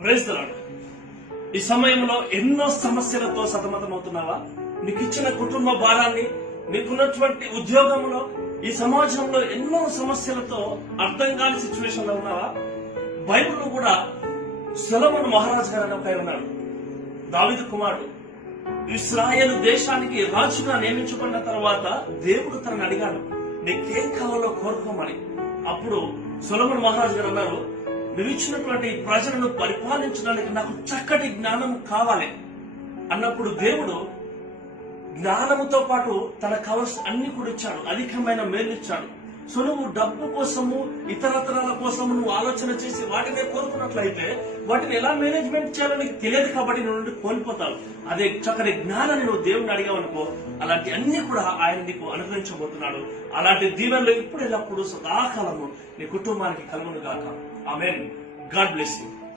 Praise the lord. ఈ సమయంలో ఎన్నో సమస్యలతో సతమతమవుతున్నావా? నీకు ఇచ్చిన కుటుంబ భారాన్ని, నీకున్నటువంటి ఉద్యోగంలో, ఈ సమాజంలో ఎన్నో సమస్యలతో అర్థం కాని సిచ్యువేషన్ లో ఉన్నావా? బైబిల్లో కూడా సొలొమోను మహారాజు గారు అని ఒక ఆయన ఉన్నాడు, దావీదు కుమారుడు. ఇశ్రాయేలు దేశానికి రాజుగా నియమించుకున్న తర్వాత దేవుడు తనని అడిగాడు, నీకేం కావాలో కోరుకోమని. అప్పుడు సొలొమోను మహారాజు గారు అన్నారు, నువ్వు ఇచ్చినటువంటి ప్రజలను పరిపాలించడానికి నాకు చక్కటి జ్ఞానం కావాలి అన్నప్పుడు దేవుడు జ్ఞానముతో పాటు తనకు కావలసిన అన్ని కూడా ఇచ్చాడు, అధికమైన మేలు ఇచ్చాడు. సో నువ్వు డబ్బు కోసము, ఇతరతరాల కోసము నువ్వు ఆలోచన చేసి వాటినే కోరుకున్నట్లయితే వాటిని ఎలా మేనేజ్మెంట్ చేయాలో నీకు తెలియదు కాబట్టి నువ్వు నుండి కోల్పోతావు. అదే చక్కటి జ్ఞానాన్ని నువ్వు దేవుని అడిగావనుకో, అలాంటి అన్ని కూడా ఆయన నీకు అనుగ్రహించబోతున్నాడు. అలాంటి దీవెనలు ఇప్పుడు ఎల్లప్పుడు సదాకాలము నీ కుటుంబానికి కలుగును గాక. ఆమేన్. God bless you.